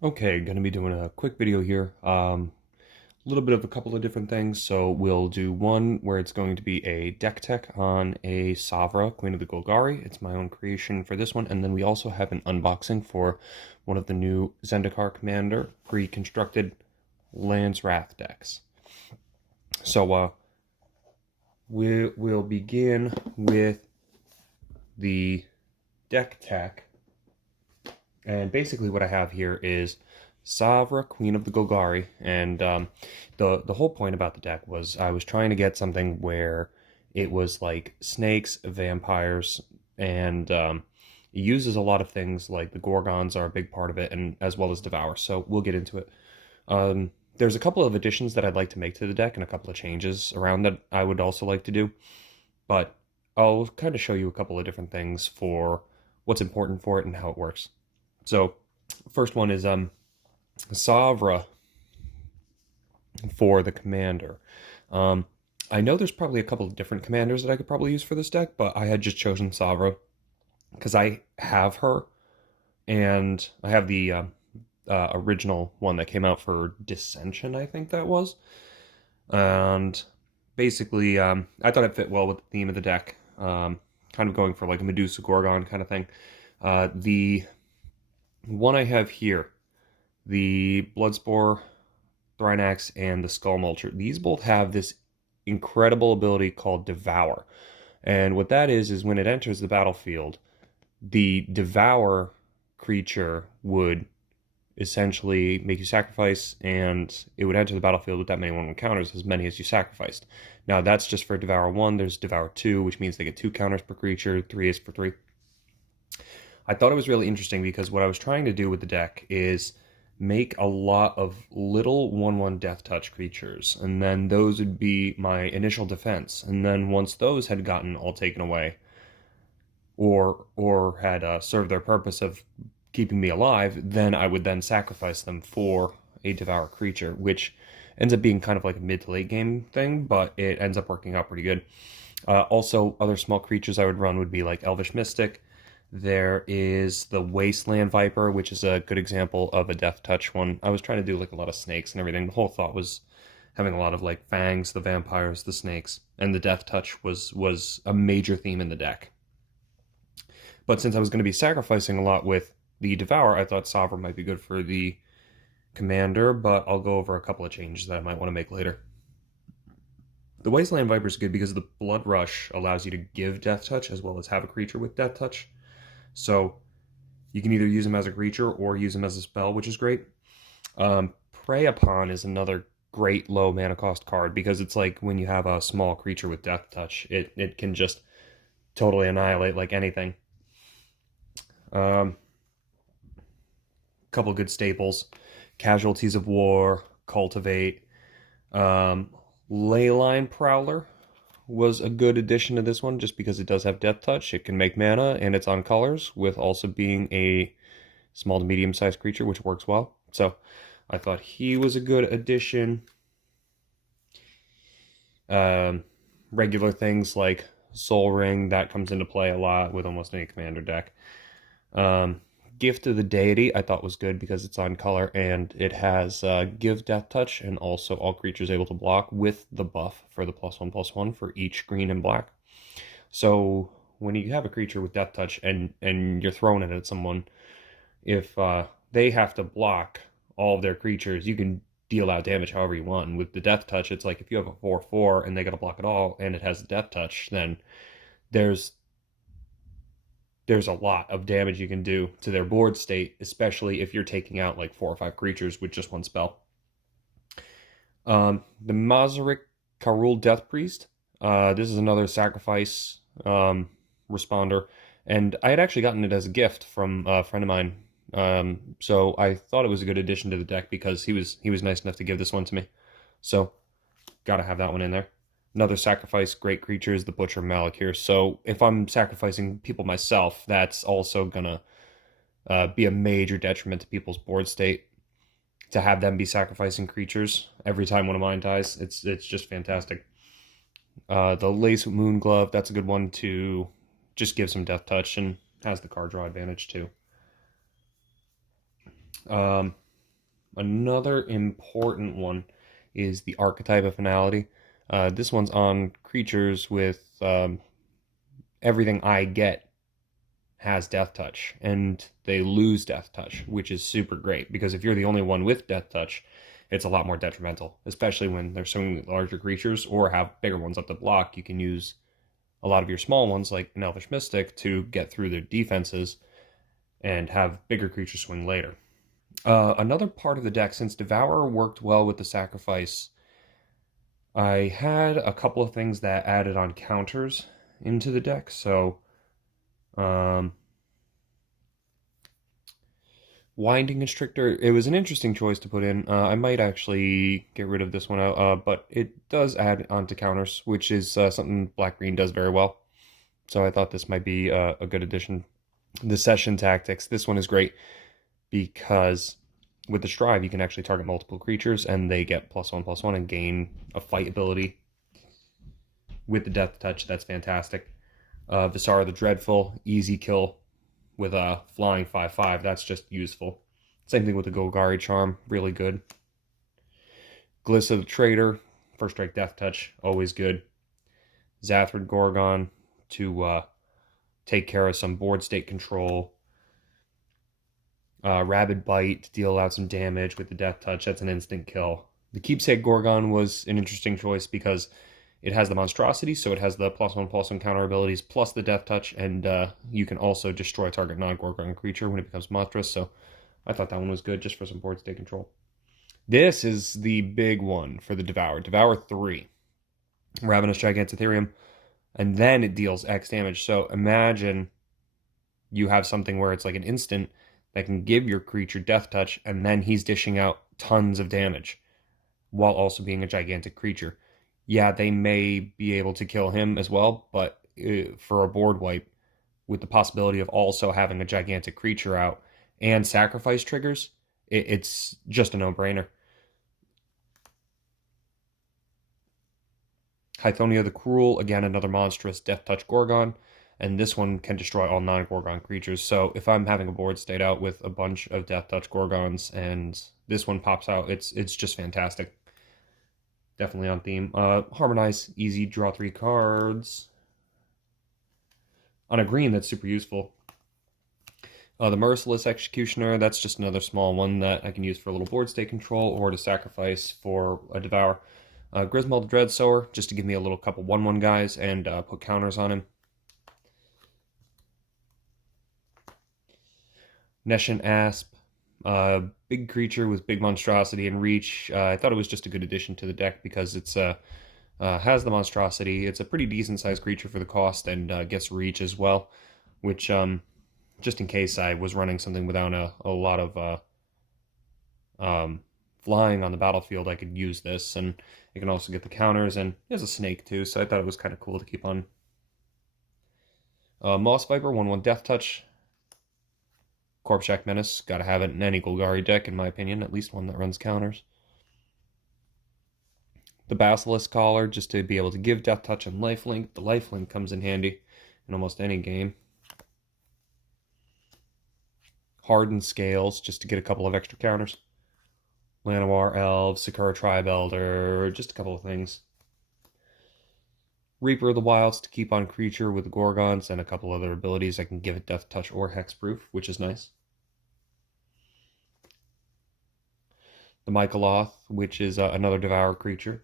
Okay, gonna be doing a quick video here. A little bit of a couple of different things. So we'll do one where it's going to be a deck tech on a Savra, Queen of the Golgari. It's my own creation for this one. And then we also have an unboxing for one of the new Zendikar Commander pre-constructed Land's Wrath decks. So we'll begin with the deck tech. And basically what I have here is Savra, Queen of the Golgari, and the whole point about the deck was I was trying to get something where it was like snakes, vampires, and it uses a lot of things like the Gorgons are a big part of it, and as well as Devour. So we'll get into it. There's a couple of additions that I'd like to make to the deck, and a couple of changes around that I would also like to do. But I'll kind of show you a couple of different things for what's important for it and how it works. So, first one is Savra for the commander. Um, I know there's probably a couple of different commanders that I could probably use for this deck, but I had just chosen Savra because I have her, and I have the original one that came out for Dissension, I think that was. And basically, I thought it fit well with the theme of the deck, kind of going for like a Medusa Gorgon kind of thing. The one I have here, the Bloodspore, Thrynax, and the Skull Mulcher, these both have this incredible ability called Devour. And what that is when it enters the battlefield, the Devour creature would essentially make you sacrifice, and it would enter the battlefield with that many 1/1 counters, as many as you sacrificed. Now, that's just for Devour 1. There's Devour 2, which means they get 2 counters per creature. 3 is for 3. I thought it was really interesting because what I was trying to do with the deck is make a lot of little 1/1 death touch creatures, and then those would be my initial defense. And then once those had gotten all taken away, or had served their purpose of keeping me alive, then I would then sacrifice them for a devour creature, which ends up being kind of like a mid to late game thing, but it ends up working out pretty good. Also, other small creatures I would run would be like Elvish Mystic. There is the Wasteland Viper, which is a good example of a death touch one. I was trying to do like a lot of snakes and everything. The whole thought was having a lot of like fangs, the vampires, the snakes, and the death touch was a major theme in the deck. But since I was going to be sacrificing a lot with the Devour, I thought Sovereign might be good for the commander, but I'll go over a couple of changes that I might want to make later. The Wasteland Viper is good because the Blood Rush allows you to give Death Touch as well as have a creature with Death Touch. So you can either use him as a creature or use him as a spell, which is great. Prey Upon is another great low mana cost card because it's like when you have a small creature with Death Touch, it can just totally annihilate like anything. Couple good staples: Casualties of War, Cultivate. Leyline Prowler was a good addition to this one just because it does have Death Touch. It can make mana, and it's on colors, with also being a small to medium sized creature, which works well. So I thought he was a good addition. Regular things like Soul Ring, that comes into play a lot with almost any commander deck. Gift of the Deity I thought was good because it's on color and it has give Death Touch, and also all creatures able to block with the buff for the +1/+1 for each green and black. So when you have a creature with Death Touch and you're throwing it at someone, if they have to block all of their creatures, you can deal out damage however you want. And with the Death Touch, it's like if you have a 4/4 and they got to block it all and it has Death Touch, then there's a lot of damage you can do to their board state, especially if you're taking out like 4 or 5 creatures with just one spell. The Masaryk Karul Death Priest. This is another sacrifice responder, and I had actually gotten it as a gift from a friend of mine. So I thought it was a good addition to the deck because he was nice enough to give this one to me. So gotta have that one in there. Another sacrifice great creature is the Butcher Malik here. So if I'm sacrificing people myself, that's also gonna be a major detriment to people's board state. To have them be sacrificing creatures every time one of mine dies, it's just fantastic. The Lace Moon Glove, that's a good one to just give some Death Touch and has the card draw advantage too. Another important one is the archetype of finality. This one's on creatures with everything I get has Death Touch, and they lose Death Touch, which is super great, because if you're the only one with Death Touch, it's a lot more detrimental, especially when they're swinging larger creatures or have bigger ones up to block. You can use a lot of your small ones, like an Elvish Mystic, to get through their defenses and have bigger creatures swing later. Another part of the deck, since Devour worked well with the sacrifice, I had a couple of things that added on counters into the deck. So, um, Winding Constrictor, it was an interesting choice to put in. I might actually get rid of this one out, but it does add onto counters, which is something Black Green does very well. So I thought this might be a good addition. The Session Tactics, this one is great because with the Strive, you can actually target multiple creatures and they get +1/+1 and gain a fight ability. With the Death Touch, that's fantastic. Visara the Dreadful, easy kill with a flying 5/5. That's just useful. Same thing with the Golgari Charm, really good. Glissa the Traitor, first strike Death Touch, always good. Zathrid Gorgon to take care of some board state control. Rabid Bite to deal out some damage with the Death Touch, that's an instant kill. The Keepsake Gorgon was an interesting choice because it has the monstrosity, so it has the +1/+1 counter abilities plus the Death Touch, and you can also destroy a target non-Gorgon creature when it becomes monstrous, so I thought that one was good just for some board state control. This is the big one for the Devour. Devour 3. Ravenous Gigantetherium, and then it deals X damage. So imagine you have something where it's like an instant that can give your creature Death Touch, and then he's dishing out tons of damage while also being a gigantic creature. Yeah, they may be able to kill him as well, but for a board wipe, with the possibility of also having a gigantic creature out and sacrifice triggers, it's just a no-brainer. Kythonia the Cruel, again, another monstrous Death Touch Gorgon, and this one can destroy all non-Gorgon creatures. So if I'm having a board state out with a bunch of Death Touch Gorgons and this one pops out, it's just fantastic. Definitely on theme. Harmonize, easy, draw 3 cards. On a green, that's super useful. The Merciless Executioner, that's just another small one that I can use for a little board state control or to sacrifice for a Devour. Griswold the Dreadsower, just to give me a little couple 1/1 guys and put counters on him. Neshin Asp, big creature with big monstrosity and reach. I thought it was just a good addition to the deck because it's has the monstrosity. It's a pretty decent sized creature for the cost and gets reach as well, which just in case I was running something without a lot of flying on the battlefield, I could use this, and it can also get the counters, and it has a snake too, so I thought it was kind of cool to keep on. Moss Viper, 1/1 Death Touch. Corpse Shack Menace, gotta have it in any Golgari deck, in my opinion, at least one that runs counters. The Basilisk Collar, just to be able to give Death Touch and Lifelink. The Lifelink comes in handy in almost any game. Hardened Scales, just to get a couple of extra counters. Llanowar Elves, Sakura Tribe Elder, just a couple of things. Reaper of the Wilds to keep on creature with the Gorgons and a couple other abilities. I can give it Death Touch or Hexproof, which is nice. The Michaeloth, which is another Devour creature.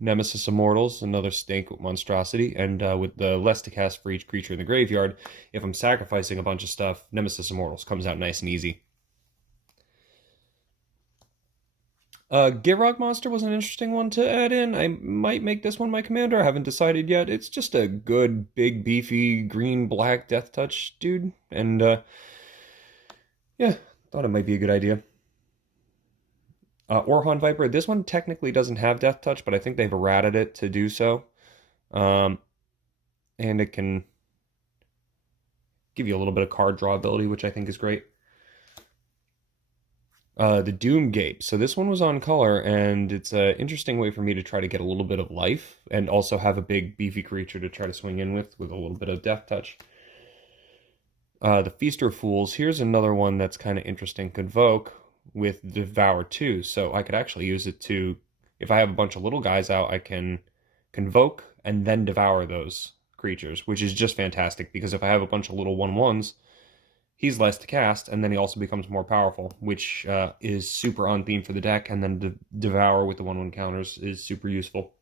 Nemesis Immortals, another snake with monstrosity, and with the less to cast for each creature in the graveyard, if I'm sacrificing a bunch of stuff, Nemesis Immortals comes out nice and easy. Gitrog Monster was an interesting one to add in. I might make this one my commander. I haven't decided yet. It's just a good, big, beefy, green-black Death Touch dude. And, yeah, thought it might be a good idea. Orhan Viper. This one technically doesn't have Death Touch, but I think they've errated it to do so. And it can give you a little bit of card draw ability, which I think is great. The Doom Gape. So this one was on color, and it's an interesting way for me to try to get a little bit of life, and also have a big, beefy creature to try to swing in with a little bit of Death Touch. The Feaster of Fools. Here's another one that's kind of interesting. Convoke, with Devour too, so I could actually use it to, if I have a bunch of little guys out, I can Convoke and then Devour those creatures, which is just fantastic, because if I have a bunch of little 1/1s, he's less to cast, and then he also becomes more powerful, which is super on theme for the deck, and then Devour with the 1/1 counters is super useful.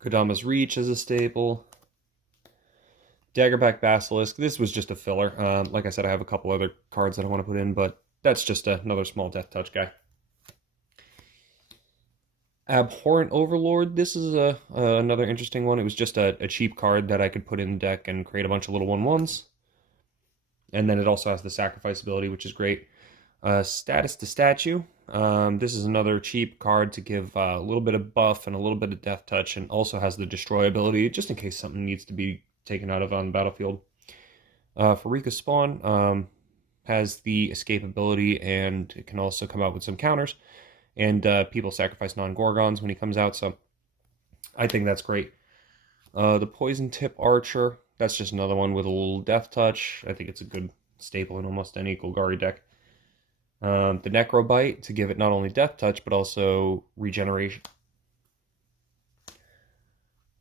Kodama's Reach is a staple. Daggerback Basilisk, this was just a filler. Like I said, I have a couple other cards that I want to put in, but that's just another small Death Touch guy. Abhorrent Overlord, this is another interesting one. It was just a cheap card that I could put in the deck and create a bunch of little 1/1s. And then it also has the sacrifice ability, which is great. Status to Statue. This is another cheap card to give a little bit of buff and a little bit of death touch, and also has the destroy ability, just in case something needs to be taken out of on the battlefield. Farika Spawn has the escape ability, and it can also come out with some counters. And people sacrifice non-Gorgons when he comes out, so I think that's great. The Poison Tip Archer, that's just another one with a little death touch. I think it's a good staple in almost any Golgari deck. The Necrobite, to give it not only death touch, but also regeneration.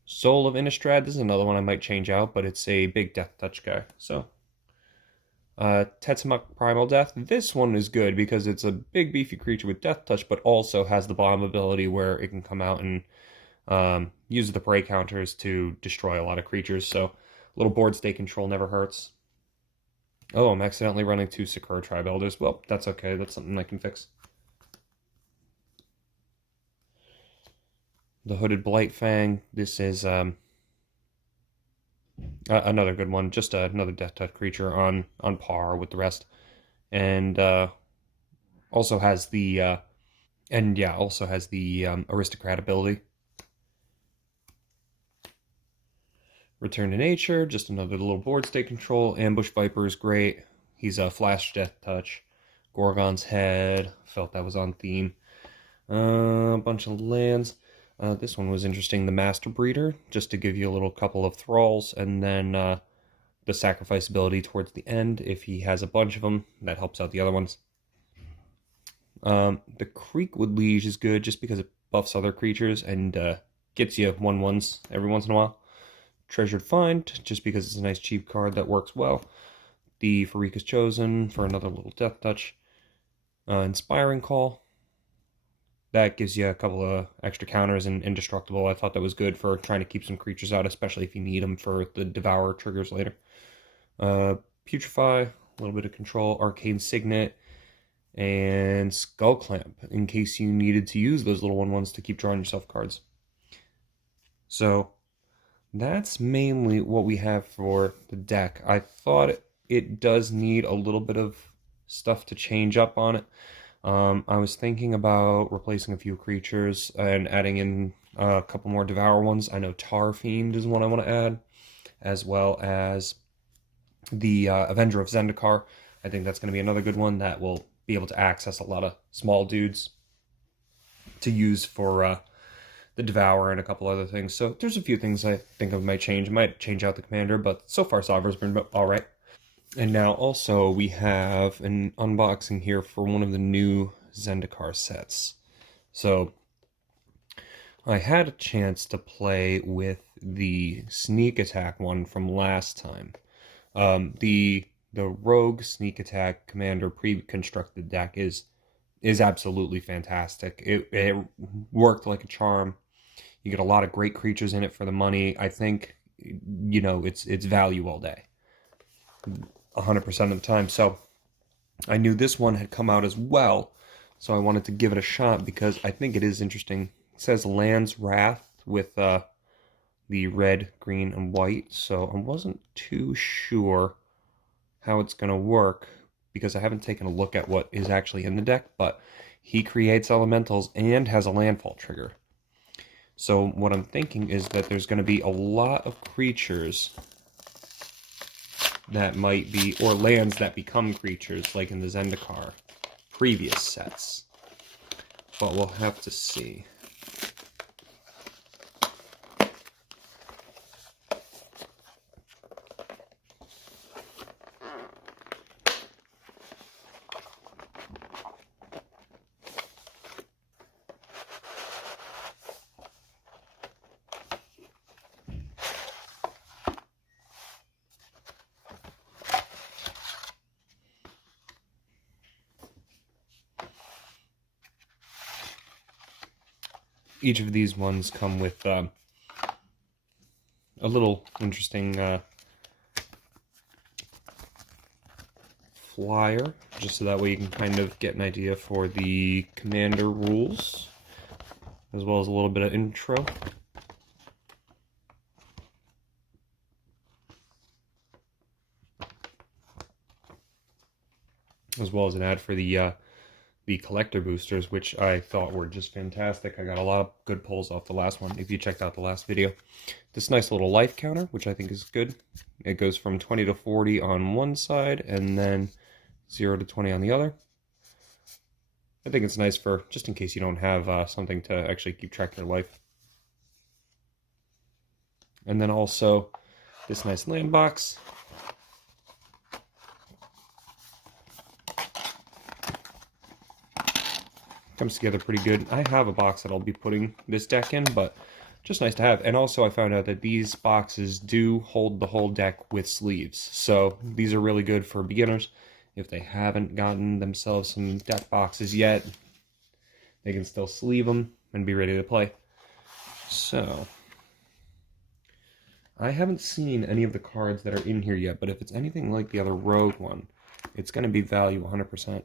Soul of Innistrad, this is another one I might change out, but it's a big death touch guy. So, Tetsamuk Primal Death, this one is good because it's a big beefy creature with death touch, but also has the bomb ability where it can come out and use the prey counters to destroy a lot of creatures. So, little board state control never hurts. Oh, I'm accidentally running 2 Sakura Tribe Elders. Well, that's okay. That's something I can fix. The Hooded Blight Fang. This is another good one. Just another Death Touch creature on par with the rest. And also has the Aristocrat ability. Return to Nature, just another little board state control. Ambush Viper is great. He's a flash death touch. Gorgon's Head, felt that was on theme. A bunch of lands. This one was interesting, the Master Breeder, just to give you a little couple of thralls, and then the sacrifice ability towards the end. If he has a bunch of them, that helps out the other ones. The Creekwood Liege is good just because it buffs other creatures and gets you 1/1s every once in a while. Treasured Find, just because it's a nice cheap card that works well. The Farika's Chosen for another little death touch. Inspiring Call. That gives you a couple of extra counters and indestructible. I thought that was good for trying to keep some creatures out, especially if you need them for the Devour triggers later. Putrefy, a little bit of control. Arcane Signet, and Skull Clamp, in case you needed to use those little 1/1s to keep drawing yourself cards. So, that's mainly what we have for the deck. I thought it does need a little bit of stuff to change up on it. I was thinking about replacing a few creatures and adding in a couple more Devour ones. I know Tar Fiend is one I want to add, as well as the Avenger of Zendikar. I think that's going to be another good one that will be able to access a lot of small dudes to use for the Devour and a couple other things. So there's a few things I think of might change. I might change out the commander, but so far Sovereign's been alright. And now also we have an unboxing here for one of the new Zendikar sets. So I had a chance to play with the sneak attack one from last time. The Rogue sneak attack commander pre-constructed deck is absolutely fantastic. It worked like a charm. You get a lot of great creatures in it for the money. I think, it's value all day. 100% of the time. So I knew this one had come out as well, so I wanted to give it a shot because I think it is interesting. It says Land's Wrath with the red, green, and white, so I wasn't too sure how it's going to work because I haven't taken a look at what is actually in the deck, but he creates elementals and has a landfall trigger. So what I'm thinking is that there's going to be a lot of creatures that might be, or lands that become creatures, like in the Zendikar previous sets. But we'll have to see. each of these ones come with a little interesting flyer, just so that way you can kind of get an idea for the commander rules, as well as a little bit of intro. As well as an ad for the collector boosters, which I thought were just fantastic. I got a lot of good pulls off the last one, if you checked out the last video. This nice little life counter, which I think is good. It goes from 20 to 40 on one side, and then 0 to 20 on the other. I think it's nice for, just in case you don't have something to actually keep track of your life. And then also, this nice land box. Comes together pretty good. I have a box that I'll be putting this deck in, but just nice to have. And also I found out that these boxes do hold the whole deck with sleeves. So these are really good for beginners. If they haven't gotten themselves some deck boxes yet, they can still sleeve them and be ready to play. So, I haven't seen any of the cards that are in here yet, but if it's anything like the other Rogue one, it's going to be value 100%.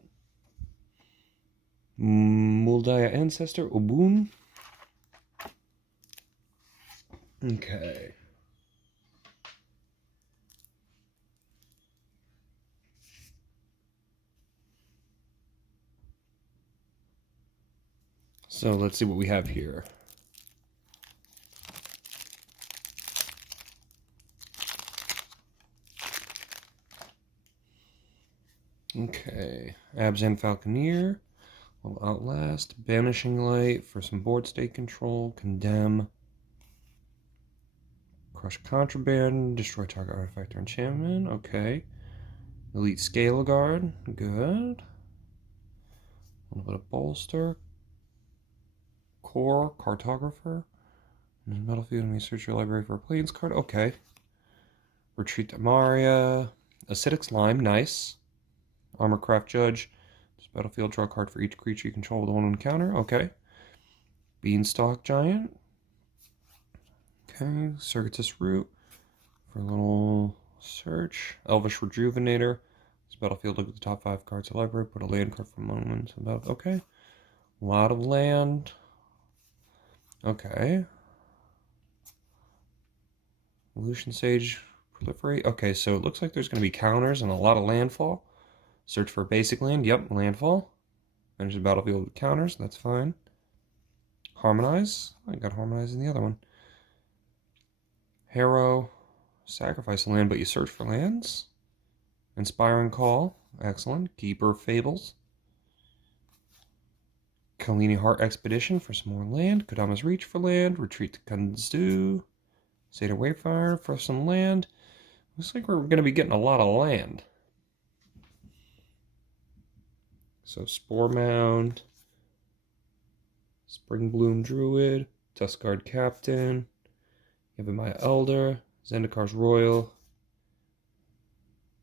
Daya Ancestor, Obuun. Okay. So let's see what we have here. Okay. Abzan Falconeer. Will Outlast, Banishing Light for some board state control, Condemn, Crush Contraband, Destroy target artifact or enchantment, okay. Elite Scale Guard, good. A little bit of Bolster, Core, Cartographer, and Battlefield, and search your library for a Plains card, okay. Retreat to Maria, Acidic Slime, nice. Armorcraft Judge, Battlefield, draw a card for each creature you control with one encounter. Okay. Beanstalk Giant. Okay. Circuitous Root for a little search. Elvish Rejuvenator. This battlefield, look at the top 5 cards of the library. Put a land card from one to about. Okay. A lot of land. Okay. Evolution Sage. Proliferate. Okay, so it looks like there's going to be counters and a lot of landfall. Search for basic land. Yep, landfall. Manage the battlefield with counters. That's fine. Harmonize. I got Harmonize in the other one. Harrow. Sacrifice a land, but you search for lands. Inspiring Call. Excellent. Keeper Fables. Kalini Heart Expedition for some more land. Kodama's Reach for land. Retreat to Kunzu. Seder Wayfire for some land. Looks like we're going to be getting a lot of land. So Spore Mound, Springbloom Druid, Tuskguard Captain, Yavimaya Elder, Zendikar's Royal,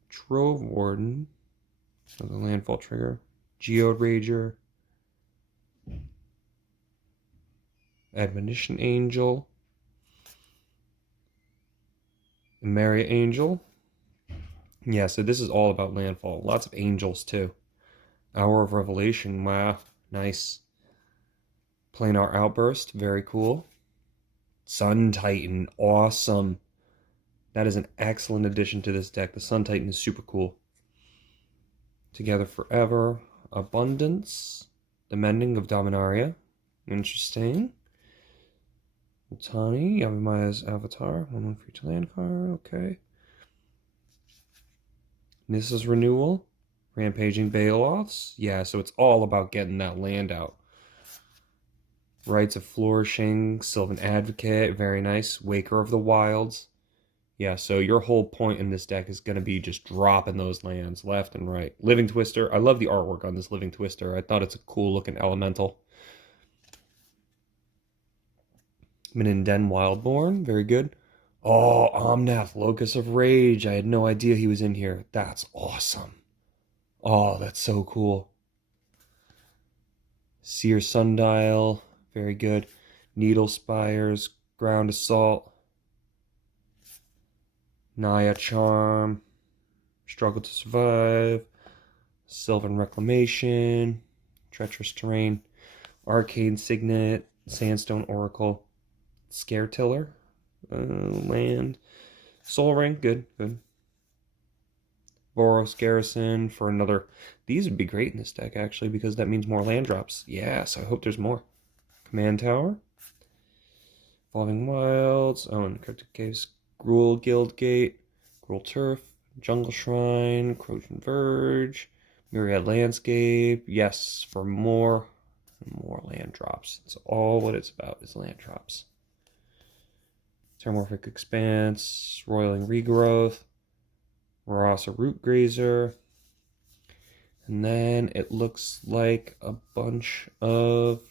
Trove Warden, another landfall trigger, Geode Rager, Admonition Angel, Maria Angel. Yeah, so this is all about landfall. Lots of angels too. Hour of Revelation, wow, nice. Planar Outburst, very cool. Sun Titan, awesome. That is an excellent addition to this deck. The Sun Titan is super cool. Together Forever, Abundance, The Mending of Dominaria, interesting. Utani, Yavimai's Avatar, 1/1 for each land card, okay. Nissa's Renewal, Rampaging Baloths. Yeah, so it's all about getting that land out. Rites of Flourishing, Sylvan Advocate, very nice. Waker of the Wilds. Yeah, so your whole point in this deck is going to be just dropping those lands left and right. Living Twister. I love the artwork on this Living Twister. I thought it's a cool looking elemental. Minanden Wildborn, very good. Oh, Omnath, Locus of Rage. I had no idea he was in here. That's awesome. Oh, that's so cool. Seer Sundial, very good. Needle Spires, Ground Assault, Naya Charm, Struggle to Survive, Sylvan Reclamation, Treacherous Terrain, Arcane Signet, Sandstone Oracle, Scare Tiller, land, Soul Ring, good, good. Boros Garrison for another. These would be great in this deck, actually, because that means more land drops. Yes, I hope there's more. Command Tower. Evolving Wilds. Oh, and Cryptic Caves. Gruul Guildgate. Gruul Turf. Jungle Shrine. Crojan Verge. Myriad Landscape. Yes, for more land drops. That's all what it's about is land drops. Terramorphic Expanse. Roiling Regrowth. Rasa Root Grazer. And then it looks like a bunch of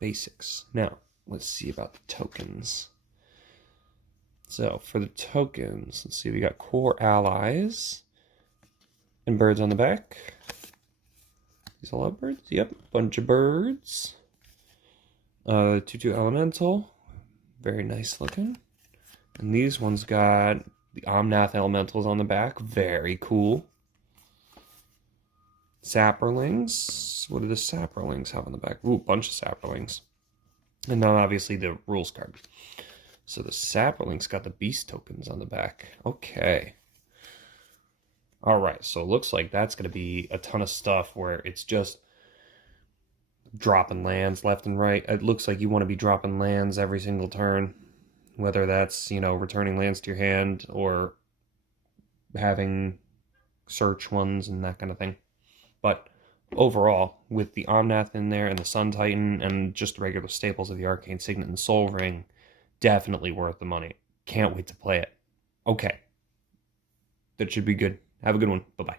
basics. Now, let's see about the tokens. So, for the tokens, let's see, we got Core Allies and birds on the back. These all have birds? Yep, bunch of birds. 2/2 Elemental. Very nice looking. And these ones got the Omnath Elementals on the back. Very cool. Saprolings. What do the Saprolings have on the back? Ooh, bunch of Saprolings. And then obviously the rules card. So the Saprolings got the Beast tokens on the back. Okay. Alright, so it looks like that's going to be a ton of stuff where it's just dropping lands left and right. It looks like you want to be dropping lands every single turn. Whether that's, returning lands to your hand or having search ones and that kind of thing. But overall, with the Omnath in there and the Sun Titan and just the regular staples of the Arcane Signet and Soul Ring, definitely worth the money. Can't wait to play it. Okay. That should be good. Have a good one. Bye-bye.